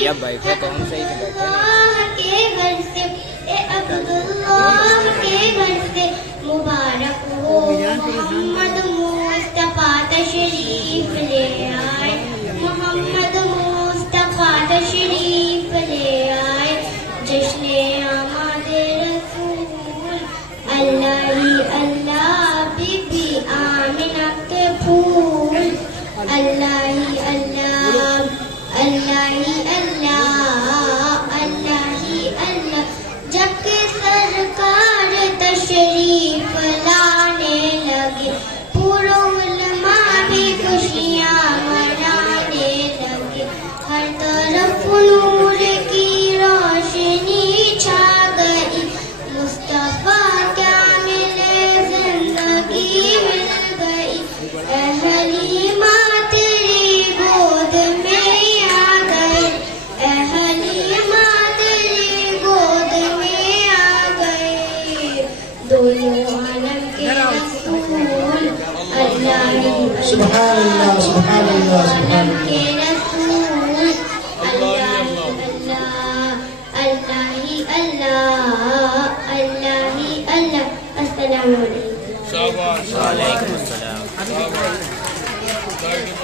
भैया बैठे तो हम सही से बैठे के घर से अब्दुल्लाह के घर से मुबारक हो मोहम्मद मुस्तफा तशरीफ ले आए मोहम्मद मुस्तफा तशरीफ ले आए जश्ने आमादे रसूल अल्लाह ही अल्लाह बीबी आमिना के फूल अल्लाह ही अल्लाह अल्लाह ही अल्लाह अल्लाह ही अल्लाह जब के सरकार तशरीफ लाने लगे पूरा उलमा भी खुशियाँ मनाने लगे हर तरफ नूर की रोशनी छा गई मुस्तफा क्या मिले जिंदगी मिल गई हलीमा तेरी गोद में आ गए हलीमा तेरी गोद में आ गए दोनों आलम के रसूल अल्लाह सुभान अल्लाह सुभान अल्लाह सुभान अल्लाह।